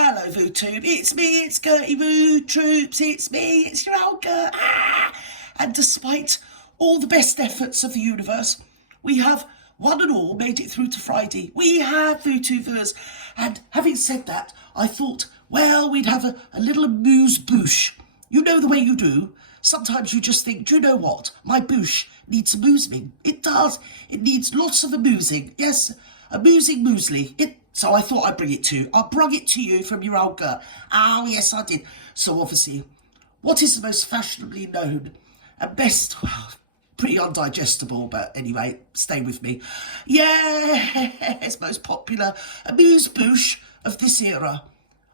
Hello, VooTube. It's me, it's Gertie Voo Troops. It's me, it's your old Gert. And despite all the best efforts of the universe, we have one and all made it through to Friday. We have, VooTubers. And having said that, I thought, well, we'd have a little amuse-bouche. You know the way you do. Sometimes you just think, do you know what? My bouche needs amusing. It does. It needs lots of amusing. Yes, amusing muesli. So I thought I'd bring it to you. I brung it to you from your old girl. Oh, yes, I did. So obviously, what is the most fashionably known and best, well, pretty undigestible, but anyway, stay with me. Yes, most popular amuse-bouche of this era.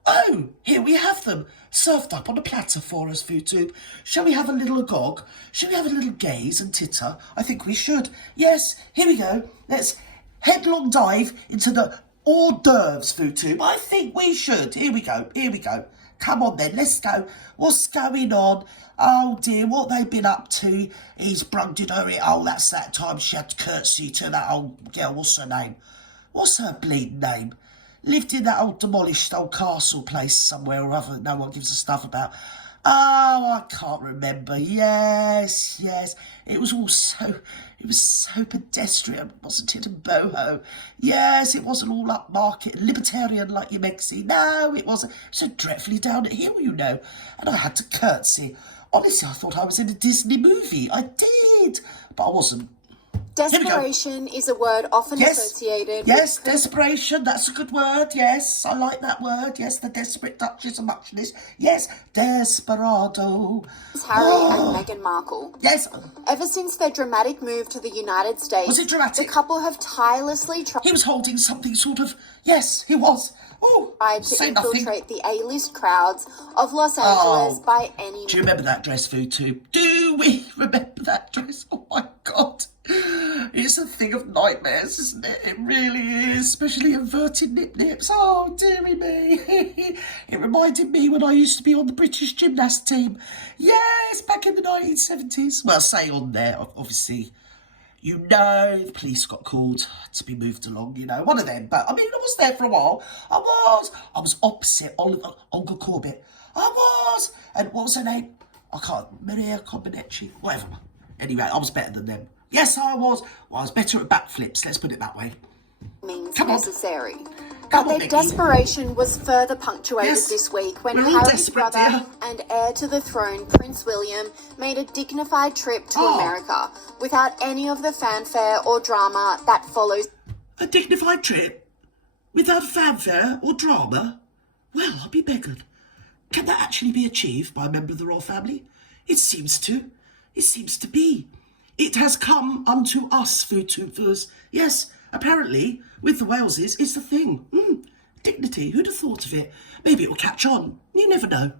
Oh, here we have them, served up on a platter for us, VooTube. Shall we have a little agog? Shall we have a little gaze and titter? I think we should. Yes, here we go. Let's headlong dive into the hors d'oeuvres, VooTube. I think we should. Here we go, here we go. Come on then, let's go. What's going on? Oh dear, what they've been up to. He's brunged her it. Oh, that's that time she had to curtsy to that old girl. What's her name? What's her bleeding name? Lived in that old demolished old castle place somewhere or other that no one gives a stuff about. Oh, I can't remember. Yes. It was so pedestrian, wasn't it, and boho? Yes, it wasn't all upmarket and libertarian like your Mexi. No, it wasn't. So dreadfully down at heel, you know. And I had to curtsy. Honestly, I thought I was in a Disney movie. I did, but I wasn't. Desperation is a word often associated with... desperation, that's a good word, yes, I like that word, yes, the desperate Duchess of Muchness, yes, desperado. Harry and Meghan Markle. Yes. Ever since their dramatic move to the United States... Was it dramatic? The couple have tirelessly tried... He was holding something sort of... Yes, he was. Oh, tried to infiltrate the A-list crowds of Los Angeles by any means. Do you remember that dress, VooTube? Do we remember that dress? Oh my God. It's a thing of nightmares, isn't it? It really is, especially inverted nip-nips. Oh, dearie me. It reminded me when I used to be on the British gymnast team. Yes, back in the 1970s. Well, say on there, obviously. You know, the police got called to be moved along, you know, one of them. But, I mean, I was there for a while. I was opposite Olga Corbett. I was. And what was her name? Maria Comaneci, whatever. Anyway, I was better than them. Yes, I was. Well, I was better at backflips, let's put it that way. Means necessary. But their desperation was further punctuated this week when Harry's brother and heir to the throne, Prince William, made a dignified trip to America without any of the fanfare or drama that follows. A dignified trip? Without fanfare or drama? Well, I'll be beggared. Can that actually be achieved by a member of the royal family? It seems to. It seems to be. It has come unto us, VooTubers. Yes, apparently, with the Waleses, it's the thing. Dignity, who'd have thought of it? Maybe it will catch on. You never know.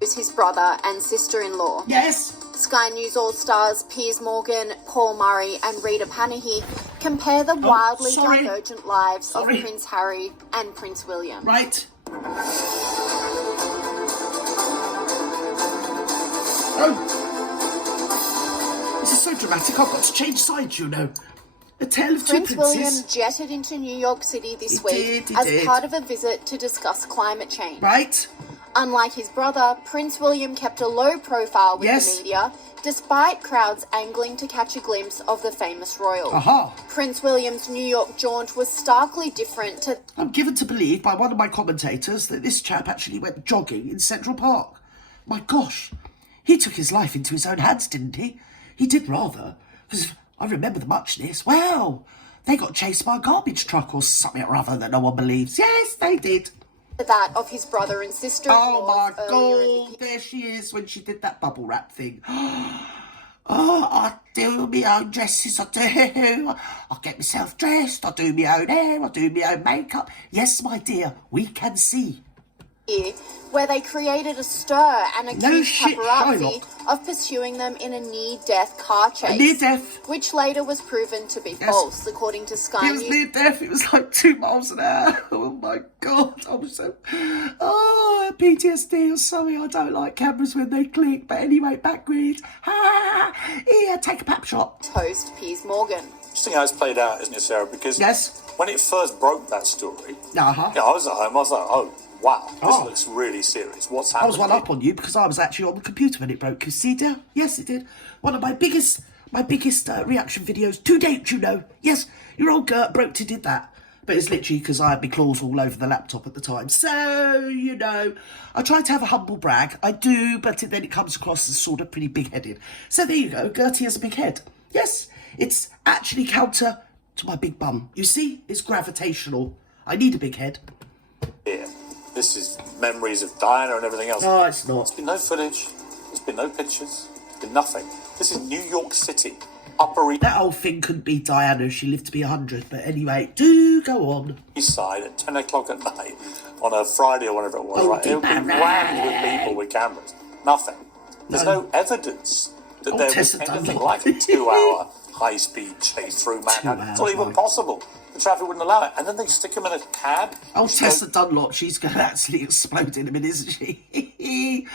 His brother and sister-in-law. Yes. Sky News All-Stars Piers Morgan, Paul Murray and Rita Panahi compare the wildly divergent lives of Prince Harry and Prince William. Right. Oh. This is so dramatic, I've got to change sides, you know. A tale of two princes. Prince William jetted into New York City this week as part of a visit to discuss climate change. Right. Unlike his brother, Prince William kept a low profile with the media, despite crowds angling to catch a glimpse of the famous royal. Prince William's New York jaunt was starkly different to... I'm given to believe by one of my commentators that this chap actually went jogging in Central Park. My gosh, he took his life into his own hands, didn't he? He did rather, because I remember the muchness. Well, they got chased by a garbage truck or something or other that no one believes. Yes, they did. That of his brother and sister. Oh my God, there she is when she did that bubble wrap thing. Oh, I do my own dresses, I do. I get myself dressed, I do my own hair, I do my own makeup. Yes, my dear, we can see. Where they created a stir and accused paparazzi of pursuing them in a near-death car chase. A near-death. Which later was proven to be false, according to Sky News. It was near-death, it was like 2 miles an hour. Oh my God, I was so... Oh, PTSD or something. I don't like cameras when they click. But anyway, backwards. Here, take a pap shot. Host Piers Morgan. interesting how it's played out, isn't it, Sarah? Because yes, when it first broke that story, uh-huh. I was at home. I was like, oh wow, this looks really serious. What's happening? I was one up on you because I was actually on the computer when it broke. You see, dear? Yes, it did. One of my biggest reaction videos to date. You know, yes, your old Gert broke to did that. But it's literally because I had my claws all over the laptop at the time. So, you know, I try to have a humble brag. I do, but then it comes across as sort of pretty big-headed. So there you go. Gertie has a big head. Yes, it's actually counter to my big bum. You see? It's gravitational. I need a big head. Yeah. This is memories of Diana and everything else. Oh, it's not. There's been no footage. There's been no pictures. There's been nothing. This is New York City. Upper That whole thing couldn't be Diana if she lived to be 100. But anyway, do go on. East Side at 10 o'clock at night on a Friday or whatever it was. Right? It would be rammed with people with cameras. Nothing. There's no evidence that there was anything like a 2-hour high-speed chase through Manhattan. It's not even possible. The traffic wouldn't allow it. And then they stick him in a cab. Oh, Tessa Dunlop, she's going to actually explode in a minute, isn't she?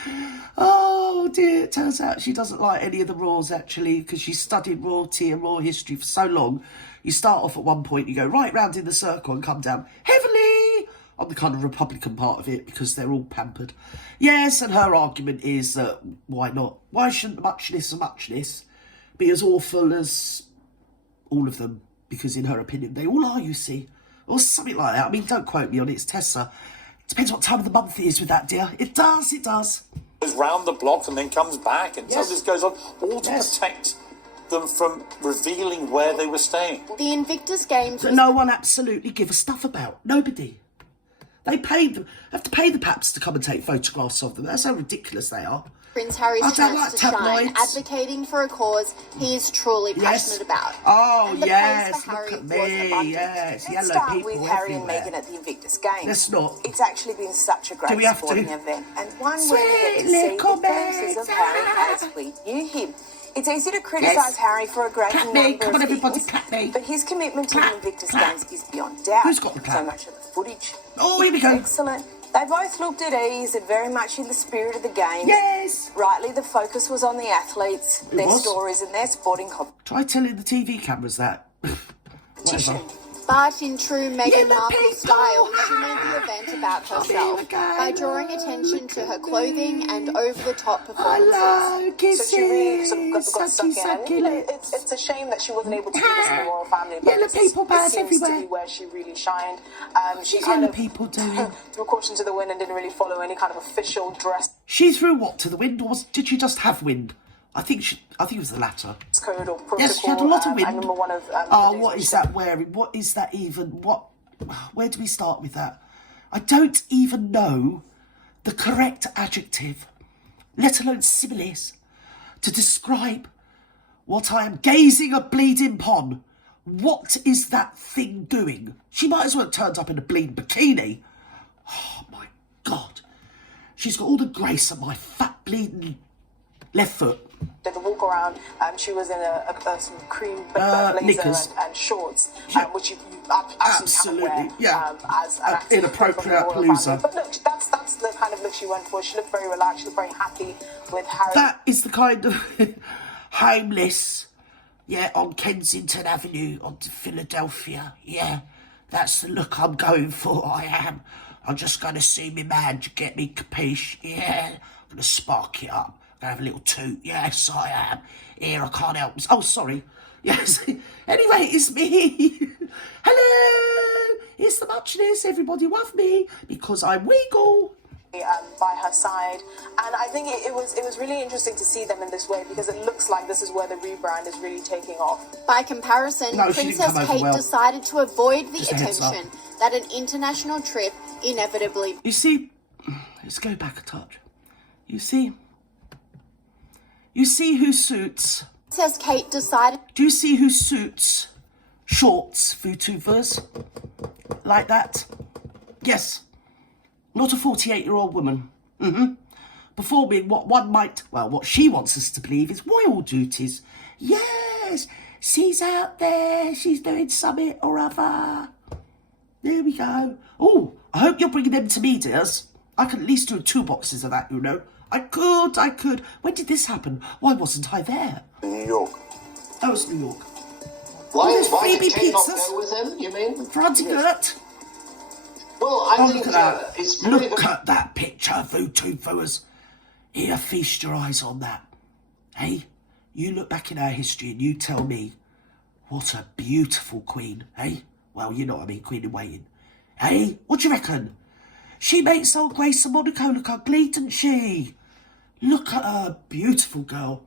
Oh, dear. It turns out she doesn't like any of the Raws, actually, because she studied royalty and royal history for so long. You start off at one point, you go right round in the circle and come down heavily on the kind of Republican part of it because they're all pampered. Yes, and her argument is that why not? Why shouldn't muchness be as awful as all of them? Because in her opinion, they all are, you see. Or something like that. I mean, don't quote me on it, it's Tessa. It depends what time of the month it is with that, dear. It does. Goes round the block and then comes back, and so this goes on, all to protect them from revealing where they were staying. The Invictus Games that no one absolutely give a stuff about. Nobody. They have to pay the paps to come and take photographs of them. That's how ridiculous they are. Prince Harry's chance to shine, advocating for a cause he is truly passionate about. Oh, and the yes, for Harry look at was me, abundant. yes. Let's start with Harry and Meghan at the Invictus Games. Let's not. It's actually been such a great sporting event, and one where you get to see the glimpses of Harry as we knew him. It's easy to criticise Harry for a great number of things, but his commitment to the Invictus Games is beyond doubt. Who's got the clap? So much of the footage. Oh, here we go. Excellent. They both looked at ease and very much in the spirit of the game. Yes. Rightly, the focus was on the athletes, their stories and their sporting competition. Try telling the TV cameras that. Whatever. But in true Meghan Markle style, she made the event about herself by drawing attention to her clothing and over-the-top performances. Hello, kisses. So she really sort of got stuck in. Sucky. It's a shame that she wasn't able to do this in the royal family, but Yellow people bad seems everywhere. to be where she really shined. She What's kind yellow of people doing? threw caution to the wind and didn't really follow any kind of official dress She threw what to the wind, or did she just have wind? I think it was the latter. Code or protocol. Yes, she had a lot of wind. And number one of, what is that wearing? What is that even? Where do we start with that? I don't even know the correct adjective, let alone similes, to describe what I am gazing a bleeding upon. What is that thing doing? She might as well have turned up in a bleeding bikini. Oh my God. She's got all the grace of my fat bleeding left foot. The walk around, she was in some cream blazer and shorts, which you absolutely can't wear as an active inappropriate loser. But look, that's the kind of look she went for. She looked very relaxed. She looked very happy with Harry. That is the kind of homeless, on Kensington Avenue, on Philadelphia. Yeah, that's the look I'm going for. I am. I'm just going to see me man to get me capiche. Yeah, I'm going to spark it up. I have a little toot. Yes, I am. Here, I can't help this. Oh, sorry. Yes. Anyway, it's me. Hello. It's the muchness. Everybody love me because I'm Weagle. By her side, and I think it was really interesting to see them in this way because it looks like this is where the rebrand is really taking off. By comparison, Princess Kate decided to avoid the attention that an international trip inevitably... You see, let's go back a touch. You see who suits... Princess Kate decided... Do you see who suits shorts, VTubers? Like that? Yes. Not a 48-year-old woman. Performing what she wants us to believe is royal duties. Yes, she's out there. She's doing something or other. There we go. Oh, I hope you're bringing them to me, dears. I could at least do 2 boxes of that, you know. I could. When did this happen? Why wasn't I there? New York. That was New York. Why freebie did Kate not pizzas. go with him, you mean? Frantic Gert. Well, I think look at that. it's very... Look at that picture, YouTube viewers. Here, feast your eyes on that. Hey, you look back in our history and you tell me what a beautiful queen, hey? Well, you know what I mean, queen in waiting. Hey, what do you reckon? She makes old Grace and Monaco look ugly, doesn't she? Look at her, beautiful girl.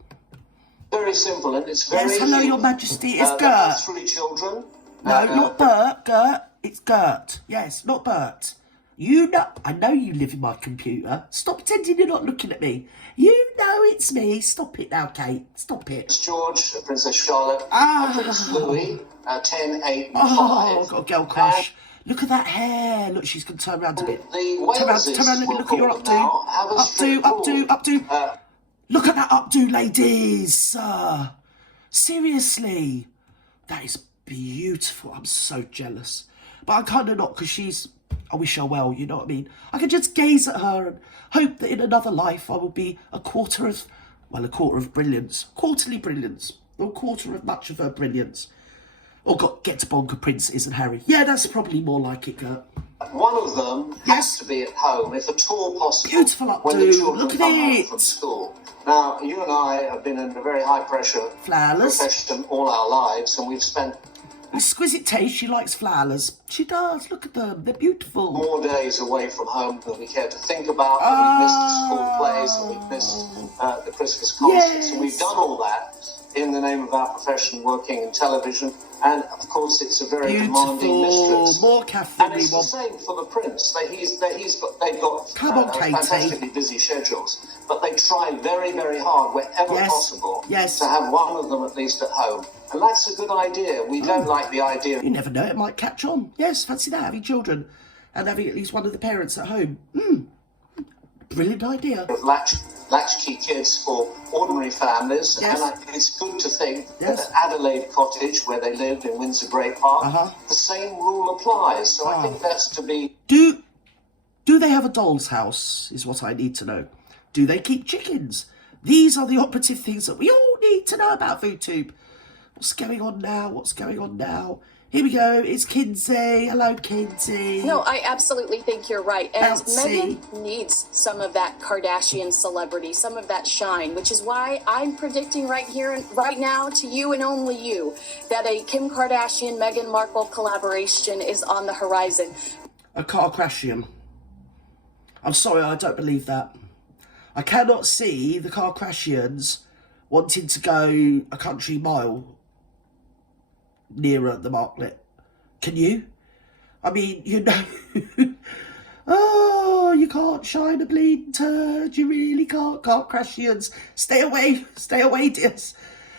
Very simple, and it's very... Yes, hello, Your Majesty, it's They have Gert. 3 children. No, not Bert, Gert. It's Gert. Yes, not Bert. You know, I know you live in my computer. Stop pretending you're not looking at me. You know it's me. Stop it now, Kate. Stop it. Prince George, Princess Charlotte, Prince Louis, 10, 8, and 5. Oh, I've got a girl crush. Look at that hair. Look, she's going to turn around a bit. The Turn around, let me look at your updo. Updo. Look at that updo, ladies. Seriously. That is beautiful. I'm so jealous. But I'm kind of not, because I wish her well, you know what I mean? I can just gaze at her and hope that in another life I will be a quarter of brilliance. Quarterly brilliance. Or a quarter of much of her brilliance. Or get to bonker princes and Harry. Yeah, that's probably more like it, Gert. One of them has to be at home, if at all possible. Beautiful updo. When the children Look at come home it. from school. Now, you and I have been in a very high pressure profession all our lives, and we've spent exquisite taste. She likes flowers. She does. Look at them. They're beautiful. More days away from home than we care to think about. We've missed the school plays, and we've missed the Christmas concerts. Yes. And we've done all that in the name of our profession, working in television. And of course, it's a very demanding mistress. More caffeine. And it's the same for the prince. They've got fantastically busy schedules, but they try very, very hard wherever possible to have one of them at least at home. And that's a good idea. We don't like the idea. You never know, it might catch on. Yes, fancy that, having children and having at least one of the parents at home. Brilliant idea. Of latchkey kids for ordinary families. And it's good to think that at Adelaide Cottage, where they live in Windsor Great Park, the same rule applies. So I think that's to be... Do they have a doll's house, is what I need to know. Do they keep chickens? These are the operative things that we all need to know about VooTube. What's going on now? What's going on now? Here we go. It's Kinsey. Hello, Kinsey. No, I absolutely think you're right. And Bouncy. Meghan needs some of that Kardashian celebrity, some of that shine, which is why I'm predicting right here and right now to you and only you that a Kim Kardashian, Meghan Markle collaboration is on the horizon. A Kardashian. I'm sorry, I don't believe that. I cannot see the Kardashians wanting to go a country mile nearer the marklet. Can you? I mean, you know... Oh, you can't shine a bleeding turd. You really can't. Kardashians. Stay away, dears.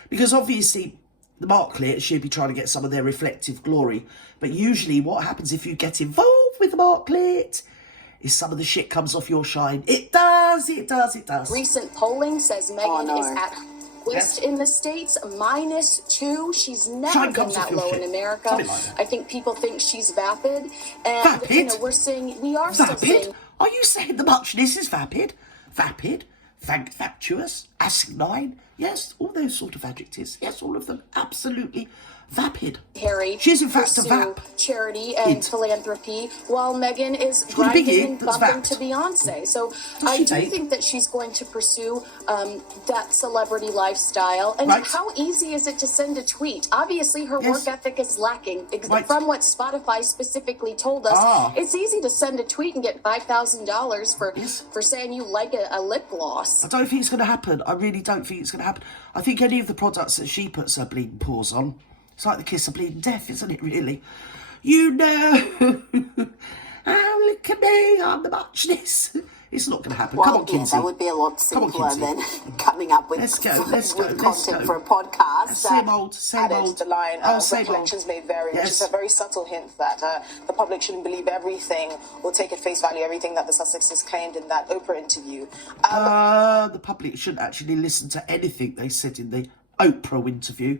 Because obviously, the marklet should be trying to get some of their reflective glory. But usually what happens if you get involved with the marklet is some of the shit comes off your shine. It does. Recent polling says Meghan is at list in the States, -2. She's never been that low in America. I think people think she's vapid. And, vapid? you know, we're still seeing... Are you saying the muchness is vapid? Vapid? Factuous? Asinine? Yes, all those sort of adjectives. Yes, all of them. Absolutely vapid. Harry, she's in fact a vap. Charity and philanthropy, while Meghan is grinding and bumping to Beyonce. So I do think that she's going to pursue that celebrity lifestyle. And how easy is it to send a tweet? Obviously, her work ethic is lacking. From what Spotify specifically told us, it's easy to send a tweet and get $5,000 for saying you like a lip gloss. I don't think it's going to happen. I really don't think it's going to happen. I think any of the products that she puts her bleeding paws on, it's like the kiss of bleeding death, isn't it, really? You know. Oh, look at me, I'm the muchness. It's not going to happen. Come on, Kinsey. That would be a lot simpler than coming up with content for a podcast. Same old. The line, recollections may vary, which is a very subtle hint that the public shouldn't believe everything or take at face value everything that the Sussexes claimed in that Oprah interview. The public shouldn't actually listen to anything they said in the Oprah interview.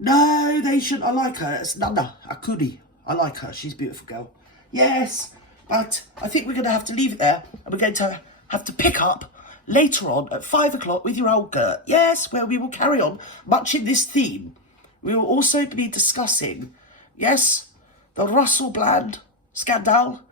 No, they shouldn't. I like her. It's Nana Akudi. I like her. She's a beautiful girl. Yes, but I think we're going to have to leave it there, and we're going to have to pick up later on at 5 o'clock with your old Gert. Yes, where we will carry on much in this theme We will also be discussing, yes, the Russell Bland scandal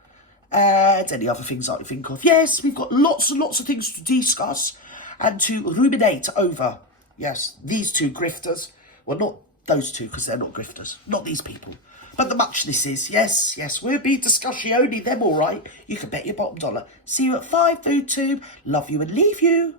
and any other things I can think of. Yes, we've got lots and lots of things to discuss and to ruminate over. Yes, these two grifters. Well, not those two, because they're not grifters. Not these people. But the muchnesses, yes, yes. We'll be discussing only them, all right. You can bet your bottom dollar. See you at 5 through 2. Love you and leave you.